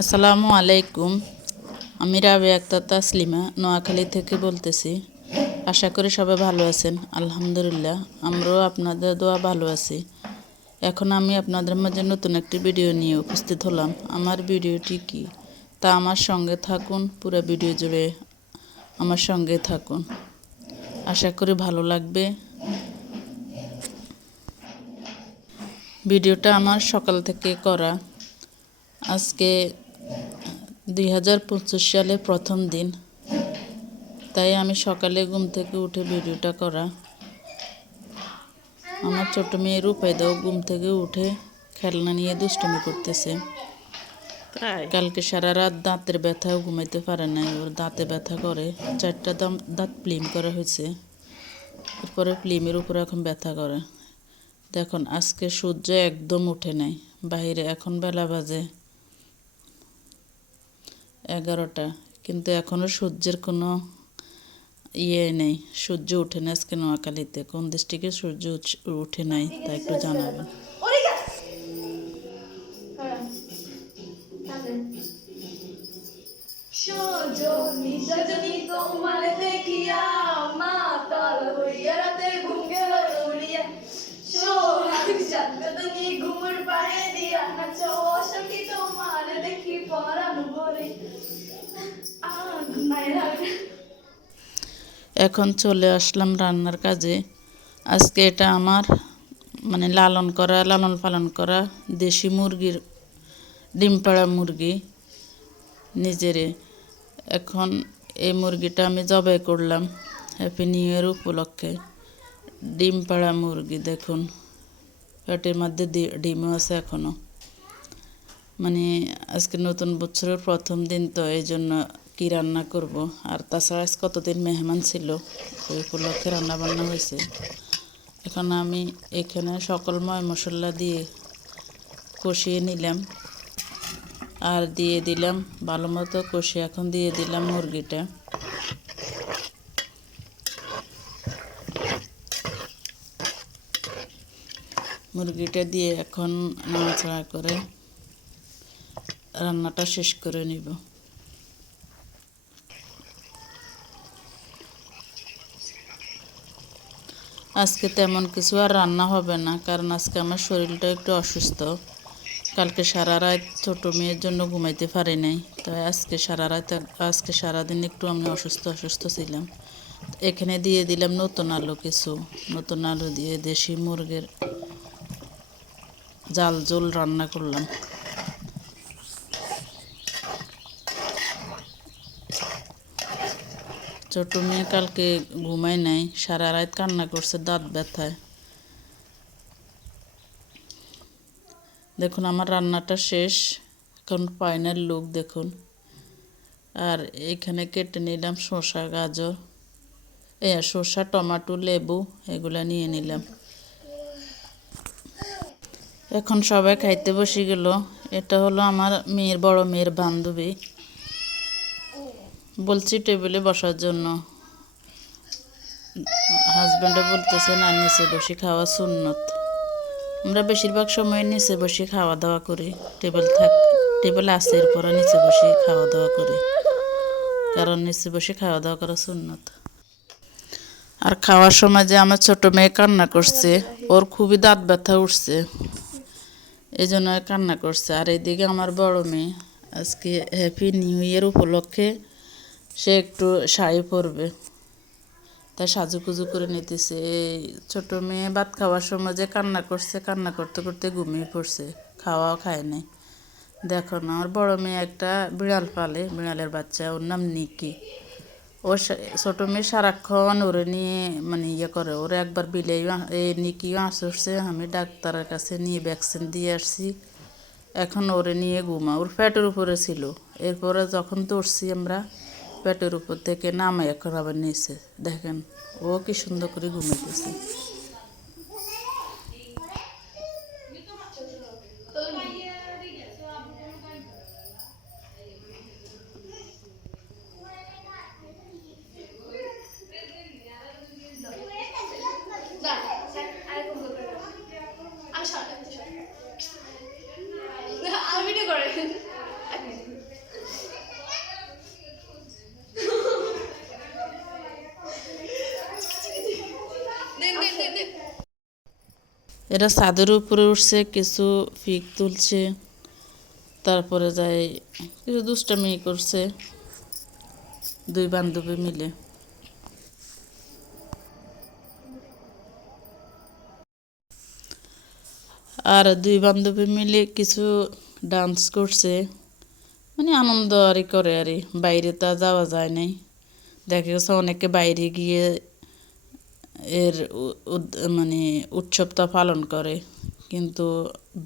আসসালামু আলাইকুম। আমি রাবেয়া আক্তার তাসলিমা নোয়াখালী থেকে বলতেছি। আশা করি সবাই ভালো আছেন। আলহামদুলিল্লাহ, আমরাও আপনাদের দোয়া ভালো আছি। এখন আমি আপনাদের মাঝে নতুন একটি ভিডিও নিয়ে উপস্থিত হলাম। আমার ভিডিওটি কি তা আমার সঙ্গে থাকুন, পুরো ভিডিও জুড়ে আমার সঙ্গে থাকুন। আশা করি ভালো লাগবে। ভিডিওটা আমার সকাল থেকে করা। আজকে 2025 সালের প্রথম দিন, তাই আমি সকালে ঘুম থেকে উঠে ভিডিওটা করা। আমার ছোট মেয়ে রূপাইদাও ঘুম থেকে উঠে খেলনা নিয়ে দুষ্টুমি করতেছে। কালকে সারা রাত দাঁতের ব্যথাও ঘুমাইতে পারে নাই, ওর দাঁতে ব্যথা করে। 4টা দাঁত প্লিম করা হয়েছে, এরপরে প্লিমের উপরে এখন ব্যথা করে। দেখুন, আজকে সূর্য একদম উঠে নাই বাহিরে। এখন বেলা বাজে 11টা, কিন্তু এখনও সূর্যের কোনো নেই, সূর্য উঠে না আজকে নোয়াখালীতে। কোন ডিস্ট্রিক্টে সূর্য উঠে নাই তা একটু জানাবেন। এখন চলে আসলাম রান্নার কাজে। আজকে এটা আমার লালন পালন করা দেশি মুরগির, ডিম পাড়া মুরগি নিজেরে। এখন এই মুরগিটা আমি জবাই করলাম হ্যাপি নিউ ইয়ার উপলক্ষে। ডিম পাড়া মুরগি, দেখুন পেটের মধ্যে ডিমও আছে এখনও। আজকে নতুন বছরের প্রথম দিন, তো এই জন্য কি রান্না করব। আর তাছাড়া আজ কতদিন মেহমান ছিল, ওই উপলক্ষে রান্না বান্না হয়েছে। এখন আমি এখানে সকল মশলা দিয়ে কষিয়ে নিলাম আর দিয়ে দিলাম ভালো মতো কষিয়ে। এখন দিয়ে দিলাম মুরগিটা। মুরগিটা দিয়ে এখন নাড়াচাড়া করে রান্নাটা শেষ করে নিব। আজকে তেমন কিছু আর রান্না হবে না, কারণ আজকে আমার শরীরটা একটু অসুস্থ। কালকে সারা রাত ছোট মেয়ের জন্য ঘুমাইতে পারি নাই, তাই আজকে সারাদিন একটু আমি অসুস্থ ছিলাম। এখানে দিয়ে দিলাম নতুন আলু দিয়ে দেশি মুরগির জাল ঝোল রান্না করলাম। ছোট মেয়ে কালকে ঘুমায় নাই, সারা রাত কান্না করছে দাঁত ব্যথায়। দেখুন আমার রান্নাটা শেষ, এখন ফাইনাল লুক দেখুন। আর এখানে কেটে নিলাম শসা, গাজর, শসা, টমেটো, লেবু, এগুলা নিয়ে নিলাম। এখন সবাই খাইতে বসে গেল। এটা হলো আমার বড় মেয়ের বান্ধবী। বলছি টেবিলে বসার জন্য, হাজব্যান্ডে বলতেছে না, নিচে বসে খাওয়া সুন্নত। আমরা বেশিরভাগ সময় নিচে বসে খাওয়া দাওয়া করি। টেবিল আছে, এরপরে নিচে বসে খাওয়া দাওয়া করি, কারণ নিচে বসে খাওয়া দাওয়া করা সুন্নত। আর খাওয়ার সময় যে আমার ছোট মেয়ে কান্না করছে, ওর খুবই দাঁত ব্যথা উঠছে, এই জন্য কান্না করছে। আর এইদিকে আমার বড় মেয়ে আজকে হ্যাপি নিউ ইয়ার উপলক্ষে সে একটু শাড়ি পরবে, তাই সাজুগুজু করে নিতেছে। এই ছোট মেয়ে ভাত খাওয়ার সময় যে কান্না করছে, কান্না করতে করতে ঘুমিয়ে পড়ছে, খাওয়াও খায় নাই। দেখুন আমার বড় মেয়ে একটা বিড়াল পালে, বিড়ালের বাচ্চা, ওর নাম নিকি। ও ছোট মেয়ে সারাক্ষণ ওরে নিয়ে করে। ওরে একবার এই নিকিও আসছে, আমি ডাক্তারের কাছে নিয়ে ভ্যাকসিন দিয়ে আসছি। এখন ওরে নিয়ে ঘুমা, ওর পেটের উপরে ছিল। এরপরে যখন ধরছি আমরা, পেটের উপর থেকে নামে এখন আবার নিচে। দেখেন ও কি সুন্দর করে ঘুমাইতেছে। এরা ছাদের উপরে উঠছে, কিছু ফিক তুলছে, তারপরে যাই কিছু দুষ্টামি করছে দুই বান্ধবী মিলে। আর দুই বান্ধবী মিলে কিছু ডান্স করছে, মানে আনন্দ আরই করে আরই। বাইরে তো যাওয়া যায় নাই, দেখা গেছে অনেকে বাইরে গিয়ে এর মানে উৎসবটা পালন করে, কিন্তু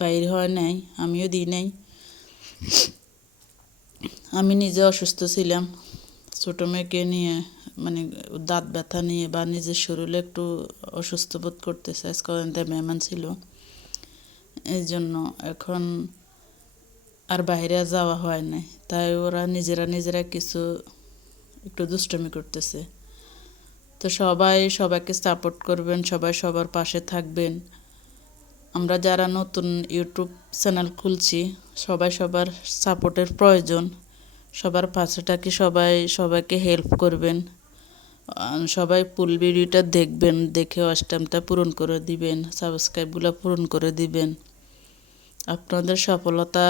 বাইরে হয় নাই, আমিও দিই নাই। আমি নিজে অসুস্থ ছিলাম, ছোটো মেয়েকে নিয়ে, মানে দাঁত ব্যথা নিয়ে বা নিজের শরীরে একটু অসুস্থ বোধ করতেছে। আজকে মেহমান ছিল, এই জন্য এখন আর বাইরে যাওয়া হয় নাই। তাই ওরা নিজেরা কিছু একটু দুষ্টুমি করতেছে। তো সবাই সবাইকে সাপোর্ট করবেন, সবাই সবার পাশে থাকবেন। আমরা যারা নতুন ইউটিউব চ্যানেল খুলছি, সবাই সবার সাপোর্টের প্রয়োজন। সবার পাশে থাকি, সবাইকে হেল্প করবেন। সবাই ফুল ভিডিওটা দেখবেন, দেখে অষ্টামটা পূরণ করে দিবেন, সাবস্ক্রাইবগুলো পূরণ করে দিবেন। আপনাদের সফলতা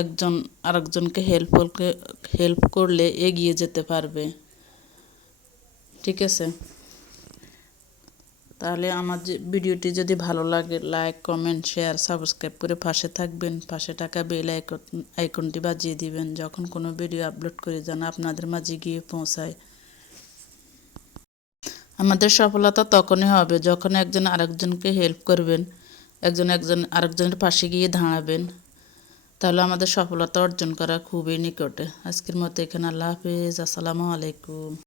একজন আরেকজনকে হেল্প করলে এগিয়ে যেতে পারবে, ঠিক আছে? তাহলে আমার ভিডিওটি যদি ভালো লাগে, লাইক, কমেন্ট, শেয়ার, সাবস্ক্রাইব করে পাশে থাকবেন। পাশে থাকা বেল আইকনটি বাজিয়ে দিবেন, যখন কোনো ভিডিও আপলোড করে যেন আপনাদের মাঝে গিয়ে পৌঁছায়। আমাদের সফলতা তখনই হবে যখন একজন আরেকজনকে হেল্প করবেন, একজন আরেকজনের পাশে গিয়ে দাঁড়াবেন। তাহলে আমাদের সফলতা অর্জন করা খুবই নিকটে। আজকের মতো এখানে। আল্লাহ হাফেজ, আসসালামু আলাইকুম।